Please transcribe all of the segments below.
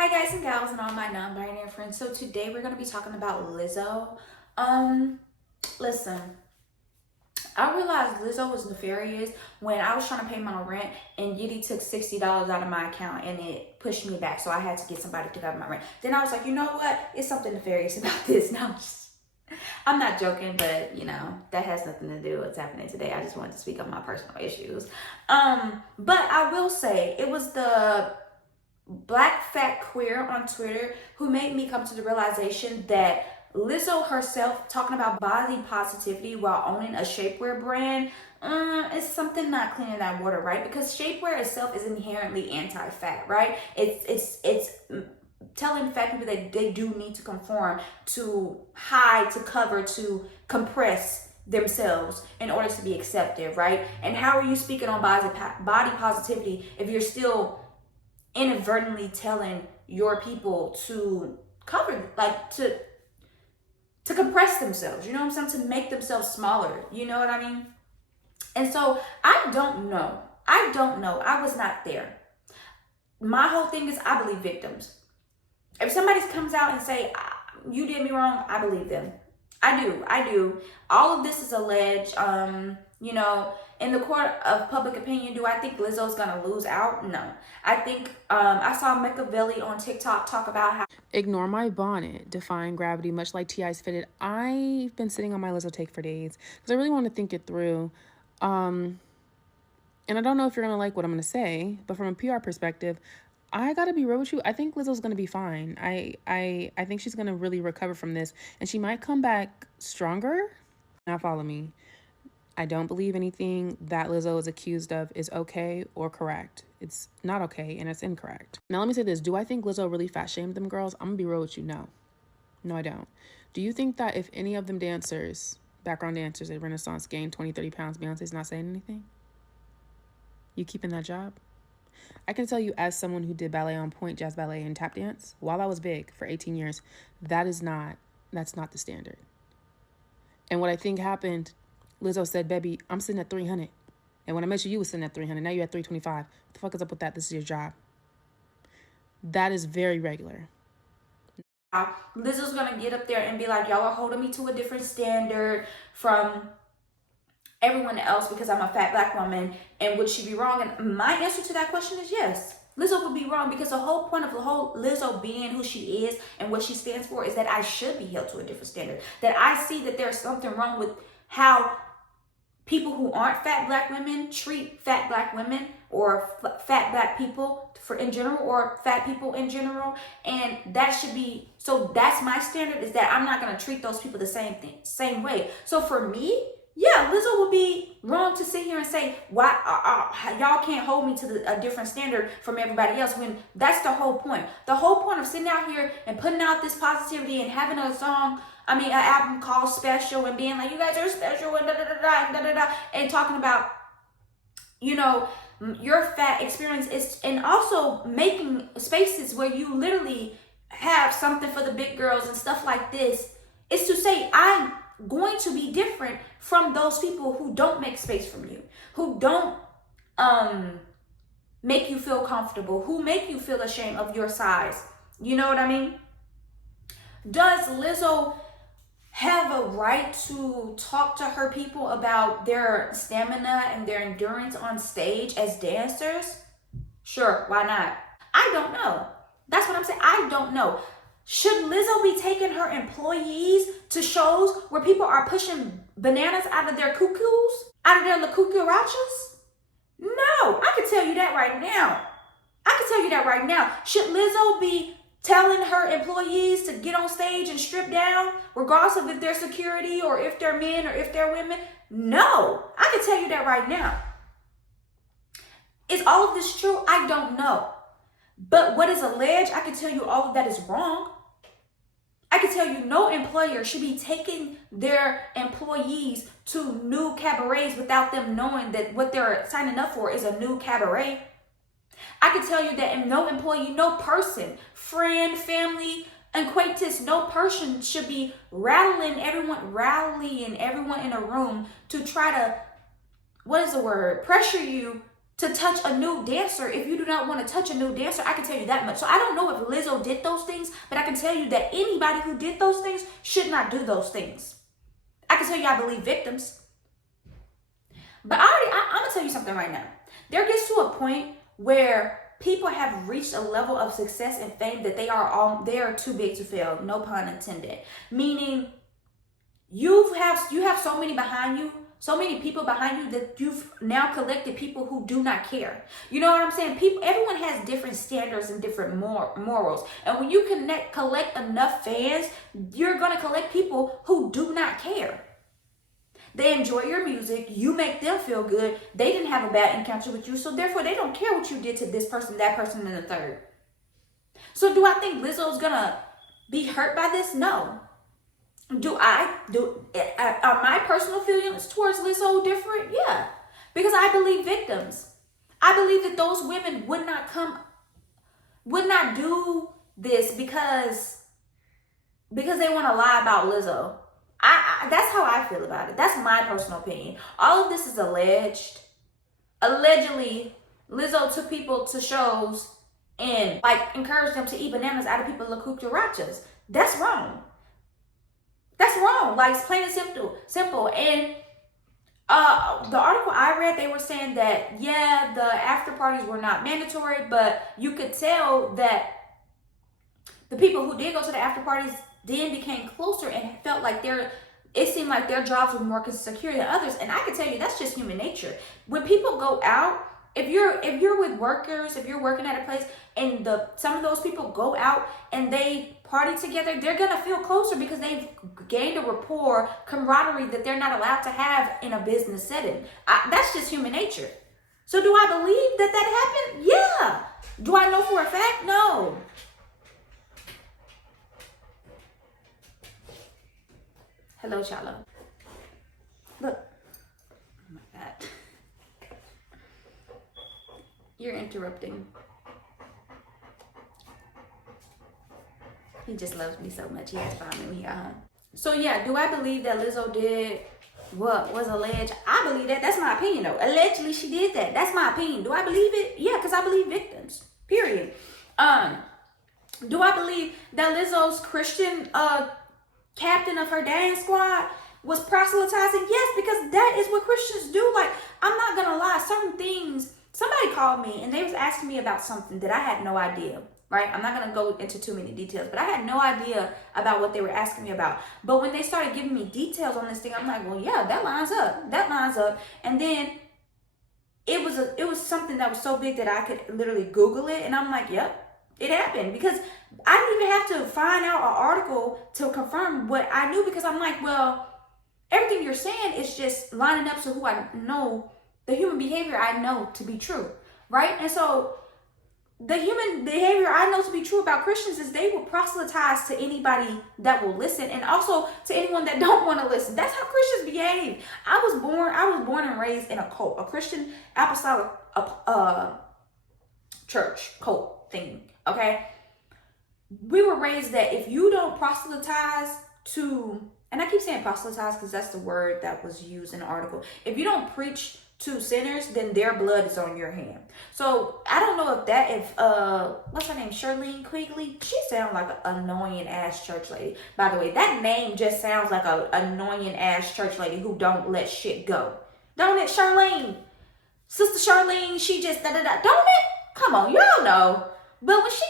Hi guys and gals and all my non-binary friends. So today we're going to be talking about Lizzo. Listen, I realized Lizzo was nefarious when I was trying to pay my rent and Yiddy took $60 out of my account and it pushed me back. So I had to get somebody to cover my rent. Then I was like, you know what? It's something nefarious about this. Now I'm not joking, but that has nothing to do with what's happening today. I just wanted to speak on my personal issues. But I will say it was the Black Fat Queer on Twitter who made me come to the realization that Lizzo herself talking about body positivity while owning a shapewear brand is something not cleaning that water, right? Because shapewear itself is inherently anti-fat, right? It's telling fat people that they do need to conform, to hide, to cover, to compress themselves in order to be accepted, right? And how are you speaking on body positivity if you're still inadvertently telling your people to cover, like to compress themselves, you know what I'm saying, to make themselves smaller, you know what I mean? And so I don't know, I was not there. My whole thing is I believe victims. If somebody comes out and say you did me wrong, I believe them. I do. All of this is alleged. In the court of public opinion, do I think Lizzo's gonna lose out? No. I think I saw Machiavelli on TikTok talk about how Ignore my bonnet, defying gravity, much like T.I.'s fitted. I've been sitting on my Lizzo take for days because I really want to think it through. And I don't know if you're gonna like what I'm gonna say, but from a PR perspective, I gotta be real with you. I think Lizzo's gonna be fine. I think she's gonna really recover from this, and she might come back stronger. Now follow me. I don't believe anything that Lizzo is accused of is okay or correct. It's not okay and it's incorrect. Now let me say this. Do I think Lizzo really fat shamed them girls? I'm gonna be real with you. No. No, I don't. Do you think that if any of them dancers, background dancers at Renaissance gained 20, 30 pounds, Beyonce's not saying anything? You keeping that job? I can tell you as someone who did ballet on point, jazz ballet, and tap dance, while I was big for 18 years, that's not the standard. And what I think happened, Lizzo said, baby, I'm sitting at 300. And when I met you, you were sitting at 300. Now you're at 325. What the fuck is up with that? This is your job. That is very regular. Lizzo's gonna get up there and be like, y'all are holding me to a different standard from everyone else because I'm a fat Black woman, and would she be wrong? And my answer to that question is yes. Lizzo would be wrong because the whole point of the whole Lizzo being who she is and what she stands for is that I should be held to a different standard. That I see that there's something wrong with how people who aren't fat Black women treat fat Black women or fat Black people in general, or fat people in general. And that should be, so that's my standard, is that I'm not going to treat those people the same way. So for me, yeah, Lizzo would be wrong to sit here and say, why y'all can't hold me to a different standard from everybody else, when that's the whole point. The whole point of sitting out here and putting out this positivity and having an album called Special, and being like, you guys are special, and da-da-da-da, and talking about, your fat experience is, and also making spaces where you literally have something for the big girls and stuff like this, is to say, I'm going to be different from those people who don't make space from you, who don't make you feel comfortable, who make you feel ashamed of your size. You know what I mean? Does Lizzo have a right to talk to her people about their stamina and their endurance on stage as dancers? Sure, why not? I don't know. That's what I'm saying. I don't know. Should Lizzo be taking her employees to shows where people are pushing bananas out of their cuckoos? Out of their cucarachas? No, I can tell you that right now. Should Lizzo be telling her employees to get on stage and strip down, regardless of if they're security or if they're men or if they're women? No, I can tell you that right now. Is all of this true? I don't know. But what is alleged, I can tell you all of that is wrong. I can tell you no employer should be taking their employees to new cabarets without them knowing that what they're signing up for is a new cabaret. I can tell you that no employee, no person, friend, family, acquaintance, no person should be rallying everyone in a room to try to, pressure you to touch a nude dancer if you do not want to touch a nude dancer. I can tell you that much. So I don't know if Lizzo did those things, but I can tell you that anybody who did those things should not do those things. I can tell you I believe victims. But I'm going to tell you something right now. There gets to a point where people have reached a level of success and fame that they are too big to fail. No pun intended. Meaning you have so many behind you, so many people behind you that you've now collected people who do not care. You know what I'm saying? Everyone has different standards and different morals. And when you collect enough fans, you're going to collect people who do not care. They enjoy your music. You make them feel good. They didn't have a bad encounter with you. So therefore, they don't care what you did to this person, that person, and the third. So do I think Lizzo's going to be hurt by this? No. Are my personal feelings towards Lizzo different? Yeah. Because I believe victims. I believe that those women would not do this because they want to lie about Lizzo. That's how I feel about it. That's my personal opinion. All of this is alleged. Allegedly, Lizzo took people to shows and encouraged them to eat bananas out of people's cucarachas. That's wrong. That's wrong. It's plain and simple. And the article I read, they were saying that, yeah, the after parties were not mandatory, but you could tell that the people who did go to the after parties then became closer and felt like it seemed like their jobs were more secure than others. And I can tell you, that's just human nature. When people go out, if you're with workers, if you're working at a place and some of those people go out and they party together, they're going to feel closer because they've gained a rapport, camaraderie that they're not allowed to have in a business setting. That's just human nature. So do I believe that happened? Yeah. Do I know for a fact? No. Hello, Shallow. Look. Oh my God. You're interrupting. He just loves me so much. He has to find me here. So yeah, do I believe that Lizzo did what was alleged? I believe that. That's my opinion though. Allegedly she did that. That's my opinion. Do I believe it? Yeah, because I believe victims. Period. Do I believe that Lizzo's Christian captain of her dance squad was proselytizing? Yes, because that is what Christians do. I'm not gonna lie, certain things. Somebody called me and they was asking me about something that I had no idea, right? I'm not gonna go into too many details, but I had no idea about what they were asking me about. But when they started giving me details on this thing, I'm like, well, yeah, that lines up. And then it was something that was so big that I could literally Google it, and I'm like, yep, it happened. Because I didn't even have to find out an article to confirm what I knew, because I'm like, well, everything you're saying is just lining up to who I know, the human behavior I know to be true, right? And so the human behavior I know to be true about Christians is they will proselytize to anybody that will listen, and also to anyone that don't want to listen. That's how Christians behave. I was born and raised in a cult, a Christian apostolic church cult thing, okay? We were raised that if you don't proselytize to, and I keep saying proselytize because that's the word that was used in the article. If you don't preach to sinners, then their blood is on your hand. So I don't know if what's her name, Charlene Quigley? She sounds like an annoying ass church lady. By the way, that name just sounds like an annoying ass church lady who don't let shit go. Don't it, Charlene? Sister Charlene, she just don't it? Come on, y'all know. But when she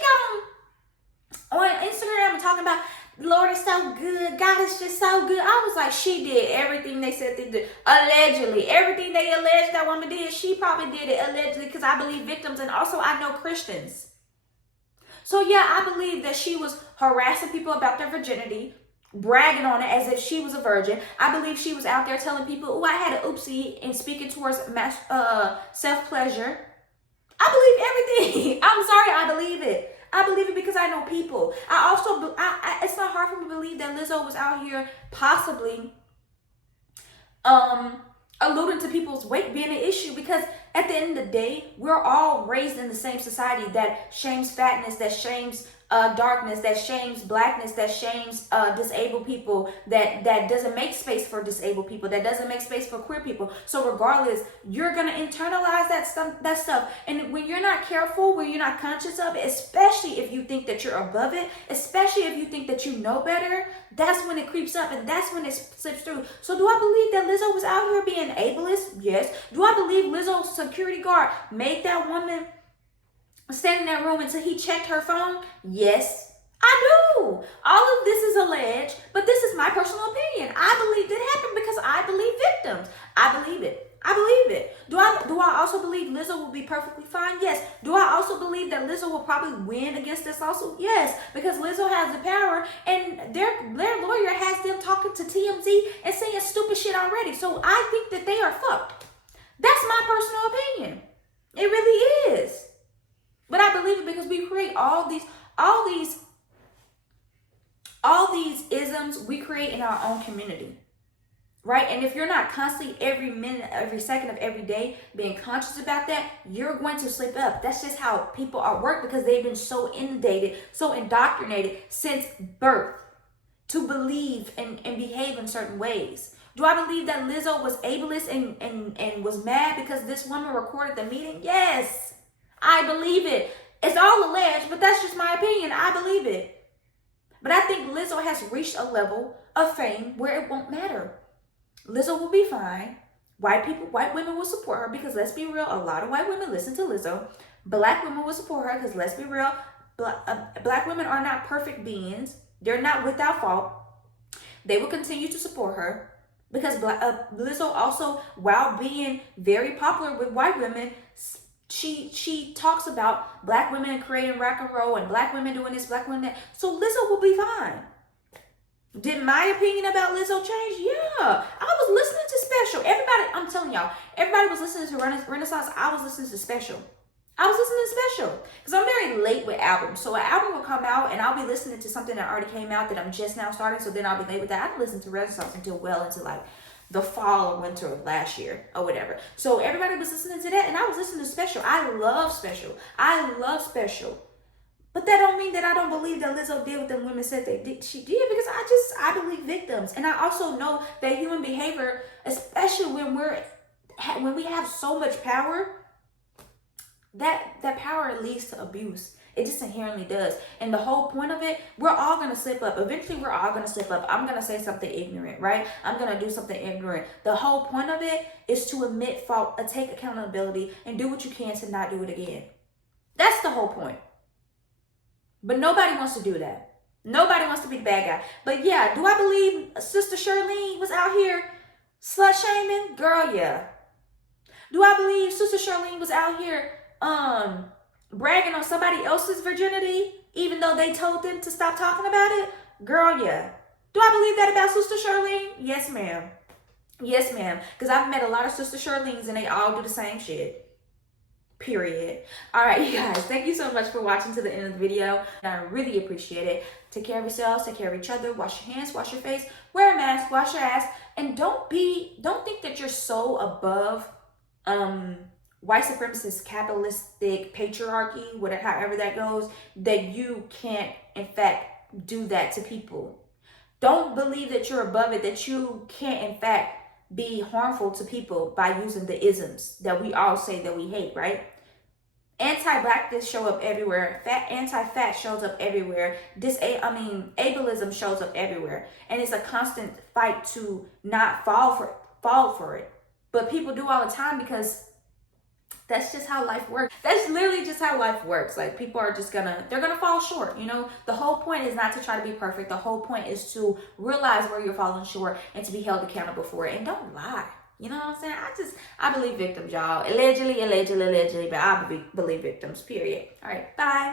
got on Instagram and talking about Lord is so good, God is just so good, I was like, she did everything they said they did. Allegedly. Everything they alleged that woman did, she probably did it allegedly, because I believe victims, and also I know Christians. So yeah, I believe that she was harassing people about their virginity, bragging on it as if she was a virgin. I believe she was out there telling people, oh, I had an oopsie, and speaking towards self-pleasure. I believe everything. I'm sorry, I believe it. I believe it because I know people. It's not hard for me to believe that Lizzo was out here possibly alluding to people's weight being an issue, because at the end of the day, we're all raised in the same society that shames fatness, that shames darkness, that shames blackness, that shames disabled people, that doesn't make space for disabled people, that doesn't make space for queer people. So regardless, you're gonna internalize that stuff. And when you're not careful, when you're not conscious of it, especially if you think that you're above it, especially if you think that you know better, that's when it creeps up and that's when it slips through. So do I believe that Lizzo was out here being ableist? Yes. Do I believe Lizzo's security guard made that woman stand in that room until he checked her phone? Yes, I do. All of this is alleged, but this is my personal opinion. I believe it happened because I believe victims. I believe it. I believe it. Do I also believe Lizzo will be perfectly fine? Yes. Do I also believe that Lizzo will probably win against this lawsuit? Yes, because Lizzo has the power and their lawyer has them talking to TMZ and saying stupid shit already. So I think that they are fucked. That's my personal opinion. It really is. But I believe it because we create all these isms we create in our own community. Right? And if you're not constantly every minute, every second of every day being conscious about that, you're going to slip up. That's just how people are worked because they've been so inundated, so indoctrinated since birth to believe and behave in certain ways. Do I believe that Lizzo was ableist and was mad because this woman recorded the meeting? Yes, I believe it. It's all alleged, but that's just my opinion. I believe it. But I think Lizzo has reached a level of fame where it won't matter. Lizzo will be fine. White women will support her because let's be real, a lot of white women listen to Lizzo. Black women will support her because let's be real, black women are not perfect beings. They're not without fault. They will continue to support her because Lizzo also, while being very popular with white women, she talks about black women creating rock and roll and black women doing this, black women that. So Lizzo will be fine. Did my opinion about Lizzo change? Yeah. I was listening to Special. Everybody, I'm telling y'all, everybody was listening to Renaissance. I was listening to Special. I was listening to Special because I'm very late with albums. So an album will come out and I'll be listening to something that already came out that I'm just now starting. So then I'll be late with that. I didn't listen to Renaissance until well into like the fall or winter of last year or whatever. So everybody was listening to that and I was listening to Special. I love Special. But that don't mean that I don't believe that Lizzo did what them women said she did, because I believe victims. And I also know that human behavior, especially when we have so much power, that power leads to abuse. It just inherently does. And the whole point of it, we're all going to slip up. Eventually, we're all going to slip up. I'm going to say something ignorant, right? I'm going to do something ignorant. The whole point of it is to admit fault, take accountability, and do what you can to not do it again. That's the whole point. But nobody wants to do that. Nobody wants to be the bad guy. But yeah, do I believe Sister Shirlene was out here slut shaming? Girl, yeah. Do I believe Sister Shirlene was out here bragging on somebody else's virginity, even though they told them to stop talking about it? Girl, yeah. Do I believe that about Sister Shirlene? Yes, ma'am. Yes, ma'am. Because I've met a lot of Sister Shirlene's and they all do the same shit. Period. All right, you guys, thank you so much for watching to the end of the video. I really appreciate it. Take care of yourselves, take care of each other, wash your hands, wash your face, wear a mask, wash your ass, and don't think that you're so above white supremacist, capitalistic patriarchy, whatever, however that goes, that you can't in fact do that to people. Don't believe that you're above it, that you can't in fact be harmful to people by using the isms that we all say that we hate, right? Anti-blackness show up everywhere. Anti-fat shows up everywhere. Ableism shows up everywhere. And it's a constant fight to not fall for it. But people do all the time because that's just how life works. That's literally just how life works. Like people are just they're gonna fall short, you know? The whole point is not to try to be perfect. The whole point is to realize where you're falling short and to be held accountable for it. And don't lie. You know what I'm saying? I believe victims, y'all. Allegedly, but I believe victims, period. All right, bye.